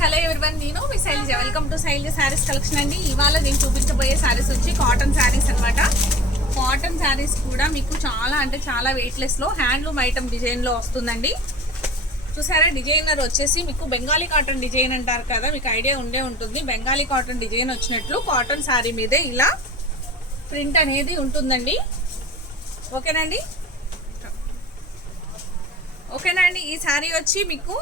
Hello everyone, నేను మీ Shailaja. Welcome to Shailaja saris collection అండి. ఇవాళ నేను చూపించబోయే శారీస్ వచ్చి కాటన్ శారీస్ అనమాట. కాటన్ శారీస్ కూడా మీకు చాలా అంటే చాలా వెయిట్లెస్లో హ్యాండ్లూమ్ ఐటమ్ డిజైన్లో వస్తుందండి. చూసారా, డిజైనర్ వచ్చేసి మీకు బెంగాలీ కాటన్ డిజైన్ అంటారు కదా, మీకు ఐడియా ఉండే ఉంటుంది. బెంగాలీ కాటన్ డిజైన్ వచ్చినట్లు కాటన్ శారీ మీదే ఇలా ప్రింట్ అనేది ఉంటుందండి. ఓకేనండి. ఈ శారీ వచ్చి మీకు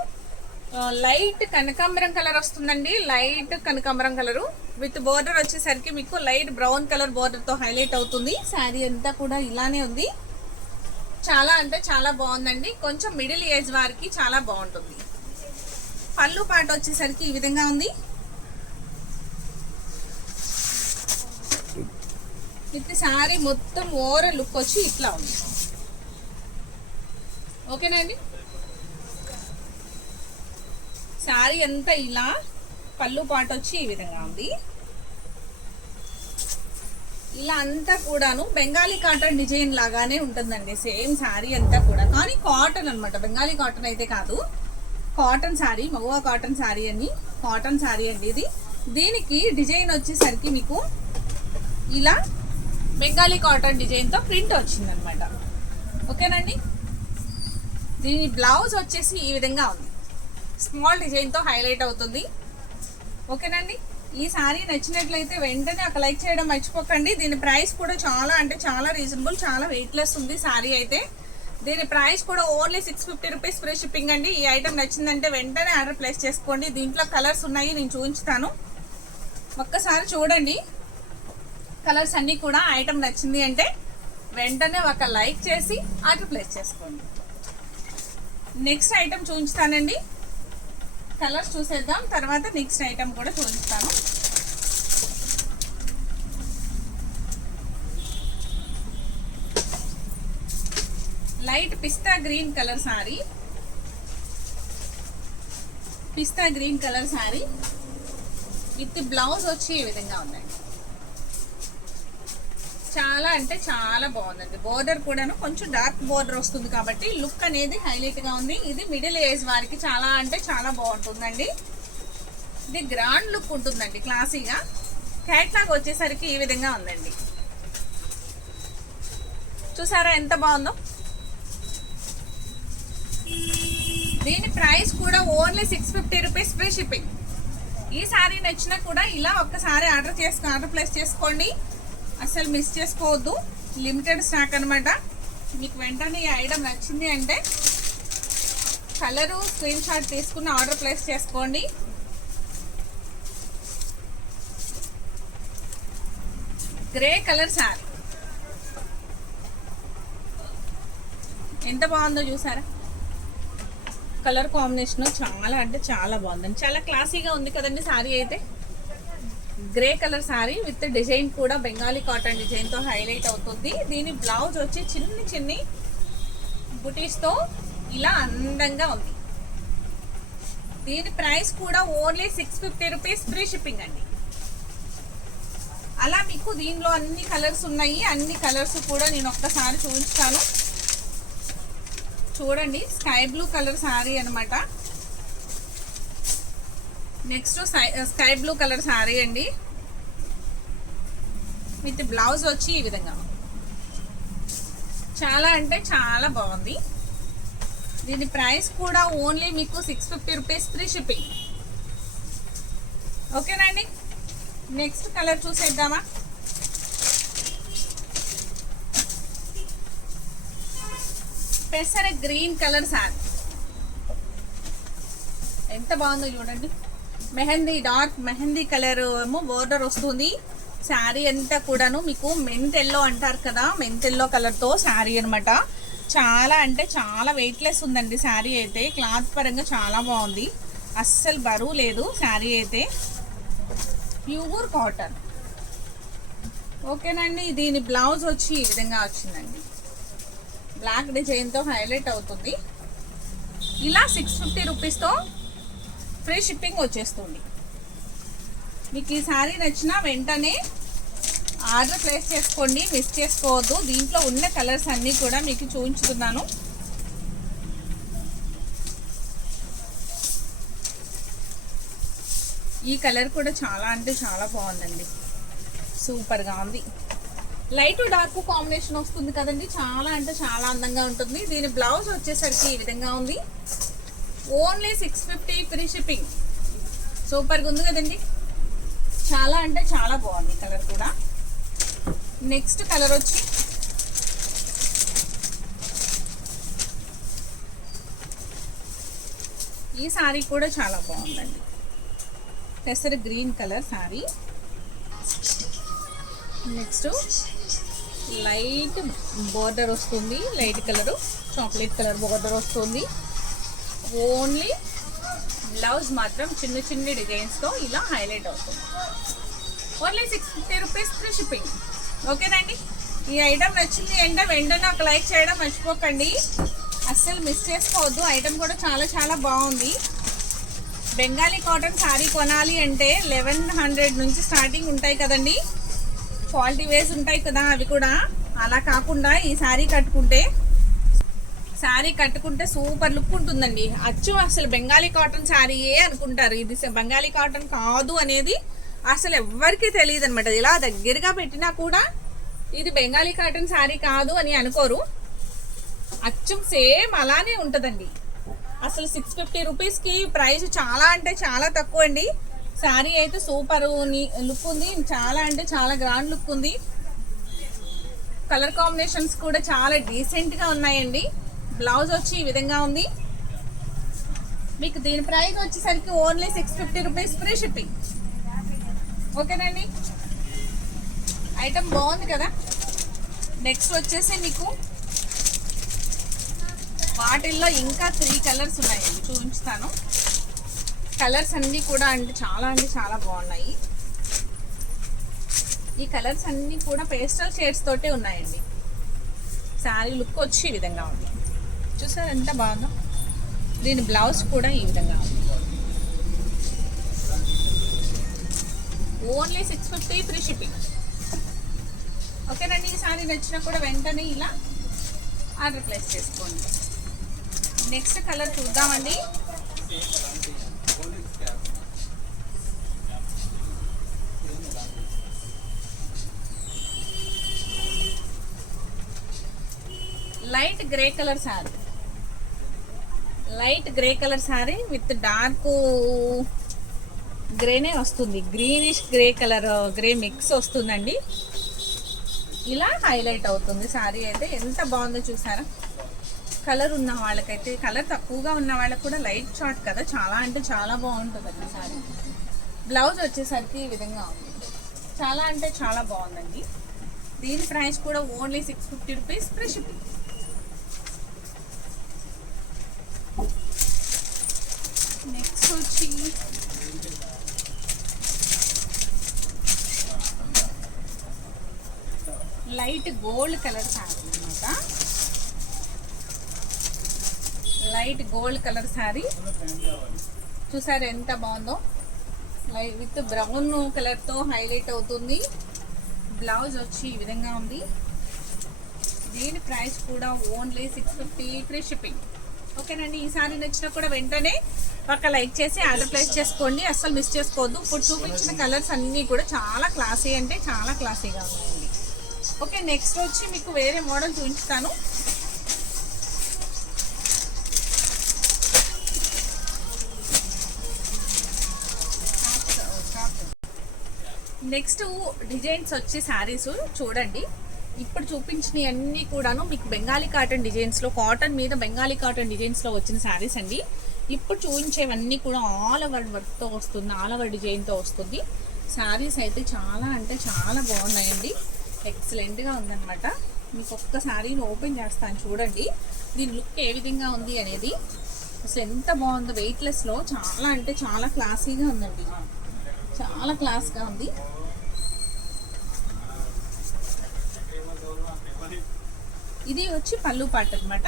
లైట్ కనకాంబరం కలర్ వస్తుందండి. లైట్ కనకాంబరం కలరు విత్ బోర్డర్ వచ్చేసరికి మీకు లైట్ బ్రౌన్ కలర్ బోర్డర్తో హైలైట్ అవుతుంది. శారీ అంతా కూడా ఇలానే ఉంది. చాలా అంటే చాలా బాగుందండి. కొంచెం మిడిల్ ఏజ్ వారికి చాలా బాగుంటుంది. పళ్ళు పాట వచ్చేసరికి ఈ విధంగా ఉంది. విత్ శారీ మొత్తం ఓవరాల్ లుక్ వచ్చి ఇట్లా ఉంది. ఓకేనండి. శారీ అంతా ఇలా పళ్ళు పాట వచ్చి ఈ విధంగా ఉంది. ఇలా అంతా కూడాను బెంగాలీ కాటన్ డిజైన్ లాగానే ఉంటుందండి. సేమ్ శారీ అంతా కూడా, కానీ కాటన్ అనమాట. బెంగాలీ కాటన్ అయితే కాదు, కాటన్ శారీ, మగువా కాటన్ శారీ అని కాటన్ శారీ అండి ఇది. దీనికి డిజైన్ వచ్చేసరికి మీకు ఇలా బెంగాలీ కాటన్ డిజైన్తో ప్రింట్ వచ్చిందనమాట. ఓకేనండి. దీని బ్లౌజ్ వచ్చేసి ఈ విధంగా ఉంది. స్మాల్ డిజైన్తో హైలైట్ అవుతుంది. ఓకేనండి. ఈ శారీ నచ్చినట్లయితే వెంటనే ఒక లైక్ చేయడం మర్చిపోకండి. దీని ప్రైస్ కూడా చాలా అంటే చాలా రీజనబుల్, చాలా వెయిట్లెస్ ఉంది శారీ అయితే. దీని ప్రైస్ కూడా ఓన్లీ 650 రూపీస్ ఫ్రీ షిప్పింగ్ అండి. ఈ ఐటమ్ నచ్చిందంటే వెంటనే ఆర్డర్ ప్లేస్ చేసుకోండి. దీంట్లో కలర్స్ ఉన్నాయి, నేను చూపించుతాను. ఒక్కసారి చూడండి కలర్స్ అన్నీ కూడా. ఐటమ్ నచ్చింది అంటే వెంటనే ఒక లైక్ చేసి ఆర్డర్ ప్లేస్ చేసుకోండి. నెక్స్ట్ ఐటమ్ చూపించుతానండి. కలర్స్ చూసేద్దాం, తర్వాత నెక్స్ట్ ఐటమ్ కూడా చూపిస్తాను. Light pista green colour sari, pista green colour sari with blouse వచ్చి ఈ విధంగా ఉందండి. చాలా అంటే చాలా బాగుందండి. బోర్డర్ కూడాను కొంచెం డార్క్ బోర్డర్ వస్తుంది కాబట్టి లుక్ అనేది హైలైట్ గా ఉంది. ఇది మిడిల్ ఏజ్ వారికి చాలా అంటే చాలా బాగుంటుందండి. ఇది గ్రాండ్ లుక్ ఉంటుందండి, క్లాసీగా. క్యాట్లాగ్ వచ్చేసరికి ఈ విధంగా ఉందండి. చూసారా ఎంత బాగుందో. దీని ప్రైస్ కూడా ఓన్లీ 650 రూపీస్ ఫ్రీ షిప్పింగ్. ఈ శారీ నచ్చినా కూడా ఇలా ఒక్కసారి ఆర్డర్ ప్లేస్ చేసుకోండి. అసలు మిస్ చేసుకోవద్దు. లిమిటెడ్ స్టాక్ అనమాట. మీకు వెంటనే ఈ ఐటమ్ నచ్చింది అంటే కలరు స్క్రీన్ షాట్ తీసుకుని ఆర్డర్ ప్లేస్ చేసుకోండి. గ్రే కలర్ శారీ ఎంత బాగుందో చూసారా. కలర్ కాంబినేషన్ చాలా అంటే చాలా బాగుందండి. చాలా క్లాసీగా ఉంది కదండి శారీ అయితే. Grey colour sari with design కూడా బెంగాలీ కాటన్ డిజైన్తో హైలైట్ అవుతుంది. దీని బ్లౌజ్ వచ్చి చిన్ని చిన్ని బుటీస్తో ఇలా అందంగా ఉంది. దీని ప్రైస్ కూడా ఓన్లీ 650 రూపీస్ ఫ్రీ షిప్పింగ్ అండి. అలా మీకు దీనిలో అన్ని కలర్స్ ఉన్నాయి. అన్ని కలర్స్ కూడా నేను ఒక్కసారి చూపిస్తాను. చూడండి, స్కై బ్లూ కలర్ శారీ అనమాట. Next sky blue colour sari అండి విత్ బ్లౌజ్ వచ్చి ఈ విధంగా చాలా అంటే చాలా బాగుంది. దీని ప్రైస్ కూడా ఓన్లీ మీకు 650 రూపీస్ ఫ్రీ షిప్పింగ్. ఓకేనండి. నెక్స్ట్ కలర్ చూసేద్దామా. పెసర గ్రీన్ కలర్ శారీ ఎంత బాగుందో చూడండి. డార్క్ మెహందీ కలర్ ఏమో బోర్డర్ వస్తుంది. శారీ అంతా కూడాను మీకు మెంత్ ఎల్లో అంటారు కదా, మెంత్ ఎల్లో కలర్తో శారీ అనమాట. చాలా అంటే చాలా వెయిట్లెస్ ఉందండి శారీ అయితే. క్లాత్ పరంగా చాలా బాగుంది, అస్సలు బరువు లేదు శారీ అయితే. Pure cotton. ఓకేనండి. దీని బ్లౌజ్ వచ్చి ఈ విధంగా వచ్చిందండి. బ్లాక్ డిజైన్తో హైలైట్ అవుతుంది. ఇలా 650 రూపీస్తో ఫ్రీ షిప్పింగ్ వచ్చేస్తుంది. మీకు ఈ శారీ నచ్చినా వెంటనే ఆర్డర్ ప్లేస్ చేసుకోండి, మిస్ చేసుకోవద్దు. దీంట్లో ఉన్న కలర్స్ అన్నీ కూడా మీకు చూపించుతున్నాను. ఈ కలర్ కూడా చాలా అంటే చాలా బాగుందండి, సూపర్గా ఉంది. లైట్ డార్క్ కాంబినేషన్ వస్తుంది కదండి, చాలా అంటే చాలా అందంగా ఉంటుంది. దీని బ్లౌజ్ వచ్చేసరికి ఈ విధంగా ఉంది. Only 650 free shipping. సూపర్గా ఉంది కదండి, చాలా అంటే చాలా బాగుంది కలర్ కూడా. నెక్స్ట్ కలర్ వచ్చి ఈ సారీ కూడా చాలా బాగుందండి, పెసర green colour sari. Next light border వస్తుంది, light colour chocolate colour border వస్తుంది. ఓన్లీ బ్లౌజ్ మాత్రం చిన్న చిన్న డిజైన్స్తో ఇలా హైలైట్ అవుతుంది. Only 650 rupees free shipping. ఓకేనండి, ఈ ఐటమ్ నచ్చింది అంటే వెంటనే ఒక లైక్ చేయడం మర్చిపోకండి, అస్సలు మిస్ చేసుకోవద్దు. ఐటమ్ కూడా చాలా చాలా బాగుంది. బెంగాలీ కాటన్ శారీ కొనాలి అంటే 1100 నుంచి స్టార్టింగ్ ఉంటాయి కదండి, క్వాలిటీ వేస్ ఉంటాయి కదా అవి కూడా. అలా కాకుండా ఈ శారీ కట్టుకుంటే సూపర్ లుక్ ఉంటుందండి. అచ్చు అసలు బెంగాలీ కాటన్ శారీయే అనుకుంటారు, ఇది బెంగాలీ కాటన్ కాదు అనేది అసలు ఎవ్వరికీ తెలియదు అనమాట. ఇలా దగ్గరగా పెట్టినా కూడా ఇది బెంగాలీ కాటన్ శారీ కాదు అని అనుకోరు, అచ్చం సేమ్ అలానే ఉంటుందండి. అసలు 650 రూపీస్కి ప్రైస్ చాలా అంటే చాలా తక్కువ అండి. శారీ అయితే సూపర్ లుక్ ఉంది, చాలా అంటే చాలా గ్రాండ్ లుక్ ఉంది. కలర్ కాంబినేషన్స్ కూడా చాలా డీసెంట్గా ఉన్నాయండి. బ్లౌజ్ వచ్చి ఈ విధంగా ఉంది. మీకు దీని ప్రైస్ వచ్చేసరికి ఓన్లీ 650 రూపీస్ ఫ్రీ షిప్పింగ్. ఓకేనండి, ఐటమ్ బాగుంది కదా. నెక్స్ట్ వచ్చేసి మీకు వాటిల్లో ఇంకా 3 కలర్స్ ఉన్నాయండి, చూపించుతాను. కలర్స్ అన్నీ కూడా అంటే చాలా బాగున్నాయి. ఈ కలర్స్ అన్నీ కూడా పేస్టల్ షేడ్స్ తోటే ఉన్నాయండి. శారీ లుక్ వచ్చి ఈ విధంగా ఉంది, చూసారు ఎంత బాగుందో. దీని బ్లౌజ్ కూడా ఈ విధంగా ఉంది. Only 650 free shipping. ఓకేనండి, ఈ శారీ నచ్చినా కూడా వెంటనే ఇలా ఆర్డర్ ప్లేస్ చేసుకోండి. నెక్స్ట్ కలర్ చూద్దామండి. Light grey colour sari, light grey colour sari with dark గ్రేనే వస్తుంది, greenish grey colour grey mix వస్తుందండి. ఇలా హైలైట్ అవుతుంది శారీ అయితే. ఎంత బాగుందో చూసారా. కలర్ ఉన్న వాళ్ళకైతే, కలర్ తక్కువగా ఉన్న వాళ్ళకి కూడా లైట్ షార్ట్ కదా, చాలా అంటే చాలా బాగుంటుందండి శారీ. బ్లౌజ్ వచ్చేసరికి ఈ విధంగా ఉంది, చాలా అంటే చాలా బాగుందండి. దీని ప్రైస్ కూడా only 650 rupees free shipping. Next వచ్చి లైట్ గోల్డ్ కలర్ శారీ అన్నమాట. లైట్ గోల్డ్ కలర్ శారీ చూసారు ఎంత బాగుందో, లైట్ విత్ బ్రౌన్ కలర్తో హైలైట్ అవుతుంది. బ్లౌజ్ వచ్చి ఈ విధంగా ఉంది. దీని ప్రైస్ కూడా ఓన్లీ 650 ఫ్రీ షిప్పింగ్. ఓకేనండి, ఈ సారీ నచ్చినా కూడా వెంటనే ఒక లైక్ చేసి ఆర్డర్ ప్లేస్ చేసుకోండి, అస్సలు మిస్ చేసుకోవద్దు. ఇప్పుడు చూపించిన కలర్స్ అన్నీ కూడా చాలా క్లాసీ అంటే చాలా క్లాసీగా ఉన్నాయండి. ఓకే, నెక్స్ట్ వచ్చి మీకు వేరే మోడల్ చూపిస్తాను. నెక్స్ట్ డిజైన్స్ వచ్చి శారీస్ చూడండి. ఇప్పుడు చూపించినవి అన్నీ కూడాను మీకు బెంగాలీ కాటన్ డిజైన్స్లో, కాటన్ మీద బెంగాలీ కాటన్ డిజైన్స్లో వచ్చిన శారీస్ అండి. ఇప్పుడు చూపించేవన్నీ కూడా ఆల్ ఓవర్ వర్క్తో వస్తుంది, ఆల్ ఓవర్ డిజైన్తో వస్తుంది. శారీస్ అయితే చాలా అంటే చాలా బాగున్నాయండి, ఎక్సలెంట్గా ఉందన్నమాట. మీకు ఒక్క శారీని ఓపెన్ చేస్తాను చూడండి, దీని లుక్ ఏ విధంగా ఉంది అనేది. అసలు ఎంత బాగుందో, వెయిట్లెస్లో చాలా అంటే చాలా క్లాసీగా ఉందండి, చాలా క్లాస్గా ఉంది. ఇది వచ్చి పళ్ళు పాట అనమాట.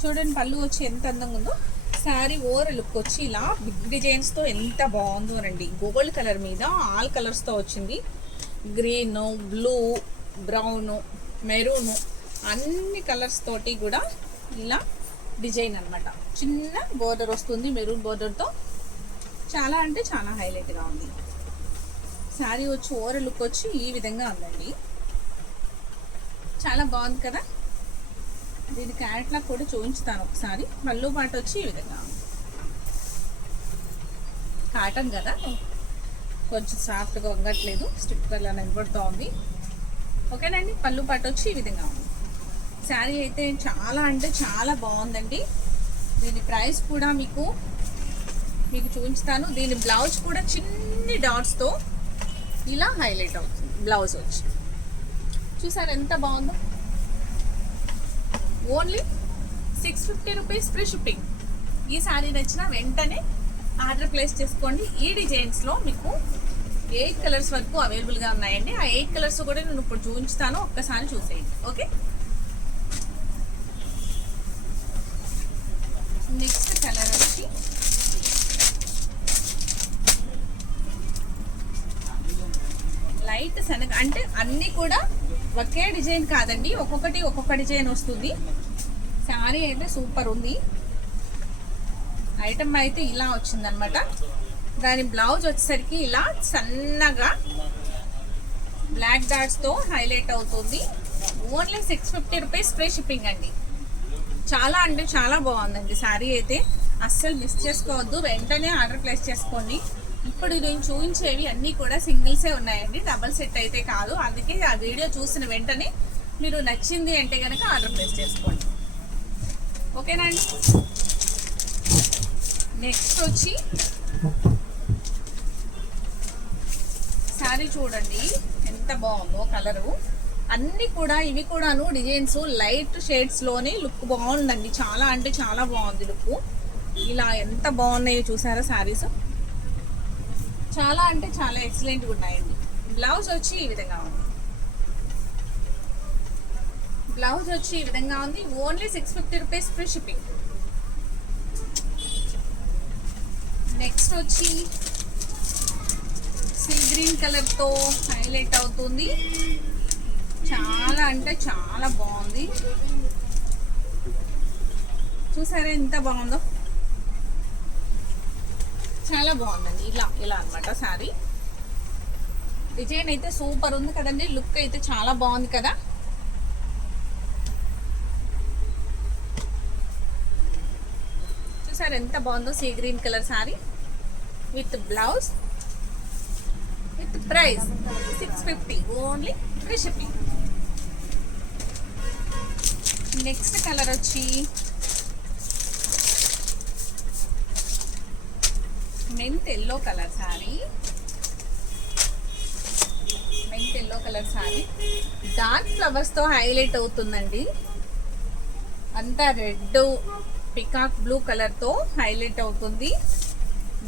చూడండి పళ్ళు వచ్చి ఎంత అందంగా ఉందో. శారీ ఓవర్ లుక్ వచ్చి ఇలా బిగ్ డిజైన్స్తో ఎంత బాగుందో రండి. గోల్డ్ కలర్ మీద ఆల్ కలర్స్తో వచ్చింది. గ్రీన్, బ్లూ, బ్రౌన్, మెరూన్ అన్ని కలర్స్ తోటి కూడా ఇలా డిజైన్ అనమాట. చిన్న బోర్డర్ వస్తుంది, మెరూన్ బోర్డర్తో చాలా అంటే చాలా హైలైట్గా ఉంది. శారీ వచ్చి ఓవర్ లుక్ వచ్చి ఈ విధంగా ఉందండి. చాలా బాగుంది కదా. దీని క్యారెట్లా కూడా చూపించుతాను ఒకసారి. పళ్ళు పాటు వచ్చి ఈ విధంగా ఉంది. కాటన్ కదా, కొంచెం సాఫ్ట్గా వంగట్లేదు, స్టిక్కర్లా నిలబడుతూ ఉంది. ఓకేనండి. పళ్ళు పాటు వచ్చి ఈ విధంగా ఉంది. శారీ అయితే చాలా అంటే చాలా బాగుందండి. దీని ప్రైస్ కూడా మీకు చూపిస్తాను. దీని బ్లౌజ్ కూడా చిన్ని డాట్స్తో ఇలా హైలైట్ అవుతుంది. బ్లౌజ్ వచ్చి చూసారు ఎంత బాగుందో. Only 650 rupees free shipping. ఈ శారీ నచ్చిన వెంటనే ఆర్డర్ ప్లేస్ చేసుకోండి. ఈ డిజైన్స్లో మీకు 8 కలర్స్ వరకు అవైలబుల్గా ఉన్నాయండి. ఆ 8 కలర్స్ కూడా నేను ఇప్పుడు చూపించుతాను, ఒక్కసారి చూసేయండి. ఓకే. నెక్స్ట్ కలర్ వచ్చి లైట్ శనగ. అంటే అన్నీ కూడా ఒకే డిజైన్ కాదండి, ఒక్కొక్క డిజైన్ వస్తుంది. శారీ అయితే సూపర్ ఉంది. ఐటమ్ అయితే ఇలా వచ్చిందనమాట. దాని బ్లౌజ్ వచ్చేసరికి ఇలా సన్నగా బ్లాక్ డాట్స్తో హైలైట్ అవుతుంది. ఓన్లీ 650 రూపీస్ ఫ్రీ షిప్పింగ్ అండి. చాలా అంటే చాలా బాగుందండి. శారీ అయితే అస్సలు మిస్ చేసుకోవద్దు, వెంటనే ఆర్డర్ ప్లేస్ చేసుకోండి. ఇప్పుడు నేను చూపించేవి అన్నీ కూడా సింగిల్సే ఉన్నాయండి, డబల్ సెట్ అయితే కాదు. అందుకే ఆ వీడియో చూసిన వెంటనే మీరు నచ్చింది అంటే కనుక ఆర్డర్ ప్లేస్ చేసుకోండి. ఓకేనా అండి. నెక్స్ట్ వచ్చి శారీ చూడండి ఎంత బాగుందో కలరు. అన్నీ కూడా ఇవి కూడాను డిజైన్స్ లైట్ షేడ్స్లోనే లుక్ బాగుందండి. చాలా అంటే చాలా బాగుంది లుక్. ఇలా ఎంత బాగున్నాయో చూసారా శారీస్. చాలా అంటే చాలా ఎక్సలెంట్గా ఉన్నాయండి. బ్లౌజ్ వచ్చి ఈ విధంగా ఉంది. బ్లౌజ్ వచ్చి ఈ విధంగా ఉంది. Only 650 rupees free shipping. Next వచ్చి సీ గ్రీన్ కలర్తో హైలైట్ అవుతుంది. చాలా అంటే చాలా బాగుంది. చూసారా ఎంత బాగుందో. చాలా బాగుందండి. ఇలా అనమాట శారీ. డిజైన్ అయితే సూపర్ ఉంది కదండి. లుక్ అయితే చాలా బాగుంది కదా. చూసారు ఎంత బాగుందో. Sea green colour sari with blouse with price 650 only free shipping. Next colour వచ్చి mint yellow colour sari. Mint yellow colour sari dark ఫ్లవర్స్తో హైలైట్ అవుతుందండి. అంతా రెడ్ పికాక్ బ్లూ కలర్తో హైలైట్ అవుతుంది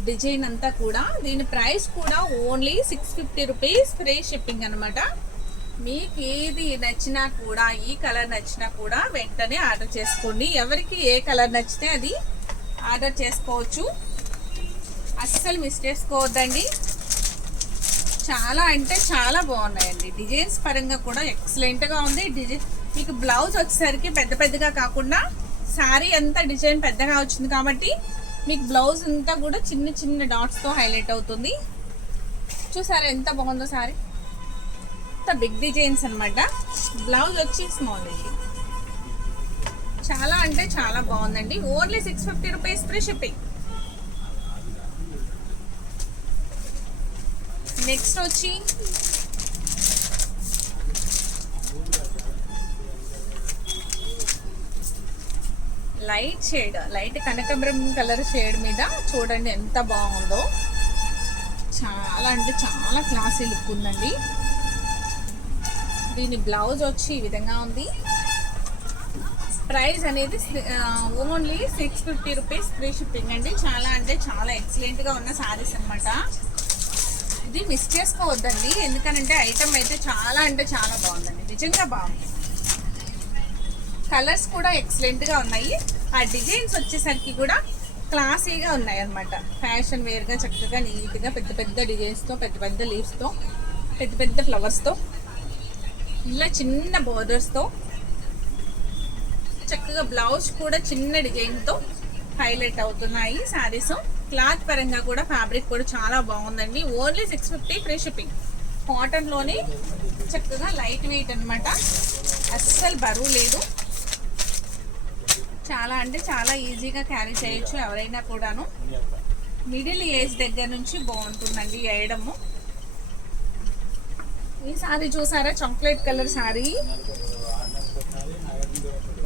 డిజైన్ అంతా కూడా. దీని ప్రైస్ కూడా ఓన్లీ 650 రూపీస్ ఫ్రీ షిప్పింగ్ అనమాట. మీకు ఏది నచ్చినా కూడా, ఈ కలర్ నచ్చినా కూడా వెంటనే ఆర్డర్ చేసుకోండి. ఎవరికి ఏ కలర్ నచ్చితే అది ఆర్డర్ చేసుకోవచ్చు. అస్సలు మిస్ చేసుకోవద్దండి. చాలా అంటే చాలా బాగున్నాయండి. డిజైన్స్ పరంగా కూడా ఎక్సలెంట్గా ఉంది. డిజైన్ మీకు బ్లౌజ్ వచ్చేసరికి పెద్దగా కాకుండా శారీ అంతా డిజైన్ పెద్దగా వచ్చింది కాబట్టి మీకు బ్లౌజ్ అంతా కూడా చిన్న డాట్స్తో హైలైట్ అవుతుంది. చూసారా ఎంత బాగుందో శారీ. అంత బిగ్ డిజైన్స్ అనమాట. బ్లౌజ్ వచ్చి స్మాల్. చాలా అంటే చాలా బాగుందండి. Only 650 rupees free shipping. Next వచ్చి లైట్ షేడ్, లైట్ కనకాంబరం కలర్ షేడ్ మీద చూడండి ఎంత బాగుందో. చాలా అంటే చాలా క్లాసీ లుక్ ఉందండి. దీని బ్లౌజ్ వచ్చి ఈ విధంగా ఉంది. ప్రైస్ అనేది ఓన్లీ 650 రూపీస్ ఫ్రీ షిప్పింగ్ అండి. చాలా అంటే చాలా ఎక్సలెంట్గా ఉన్న శారీస్ అనమాట. ఇది మిస్ చేసుకోవద్దండి, ఎందుకనంటే ఐటమ్ అయితే చాలా అంటే చాలా బాగుందండి. నిజంగా బాగుంది. కలర్స్ కూడా ఎక్సలెంట్గా ఉన్నాయి. ఆ డిజైన్స్ వచ్చేసరికి కూడా క్లాసీగా ఉన్నాయి అనమాట. ఫ్యాషన్ వేర్గా చక్కగా నీట్గా పెద్ద డిజైన్స్తో, పెద్ద లీవ్స్తో, పెద్ద ఫ్లవర్స్తో, ఇలా చిన్న బోర్డర్స్తో, చక్కగా బ్లౌజ్ కూడా చిన్న డిజైన్తో హైలైట్ అవుతున్నాయి శారీస్. క్లాత్ పరంగా కూడా ఫ్యాబ్రిక్ కూడా చాలా బాగుందండి. Only 650 free shipping. కాటన్లోనే చక్కగా లైట్ వెయిట్ అనమాట, అస్సలు బరువు లేదు. చాలా అంటే చాలా ఈజీగా క్యారీ చేయొచ్చు ఎవరైనా కూడాను. మిడిల్ ఏజ్ దగ్గర నుంచి బాగుంటుందండి వేయడము. ఈ సారీ చూసారా, చాక్లెట్ కలర్ సారీ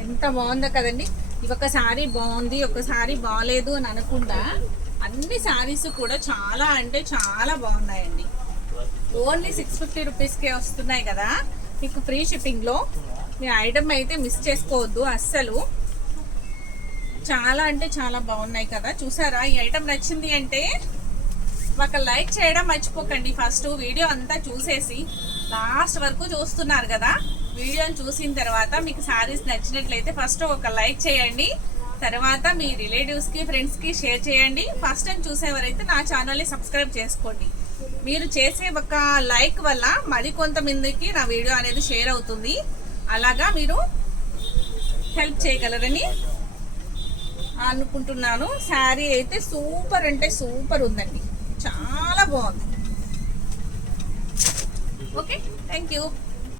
ఎంత బాగుందో కదండి. ఒక సారీ బాగుంది, ఒక సారీ బాగాలేదు అని అనకుండా అన్ని సారీస్ కూడా చాలా అంటే చాలా బాగున్నాయండి. ఓన్లీ 650 రూపీస్కే వస్తున్నాయి కదా మీకు ఫ్రీ షిప్పింగ్లో. మీ ఐటమ్ అయితే మిస్ చేసుకోవద్దు అస్సలు. చాలా అంటే చాలా బాగున్నాయి కదా. చూసారా, ఈ ఐటమ్ నచ్చింది అంటే ఒక లైక్ చేయడం మర్చిపోకండి. ఫస్ట్ వీడియో అంతా చూసేసి లాస్ట్ వరకు చూస్తున్నారు కదా, వీడియోని చూసిన తర్వాత మీకు శారీస్ నచ్చినట్లయితే ఫస్ట్ ఒక లైక్ చేయండి. తర్వాత మీ రిలేటివ్స్కి ఫ్రెండ్స్కి షేర్ చేయండి. ఫస్ట్ టైం చూసేవారైతే నా ఛానల్ని సబ్స్క్రైబ్ చేసుకోండి. మీరు చేసే ఒక లైక్ వల్ల మరికొంతమందికి నా వీడియో అనేది షేర్ అవుతుంది. అలాగా మీరు హెల్ప్ చేయగలరని అనుకుంటున్నాను. శారీ అయితే సూపర్ అంటే సూపర్ ఉందండి, చాలా బాగుంది. Okay, thank you.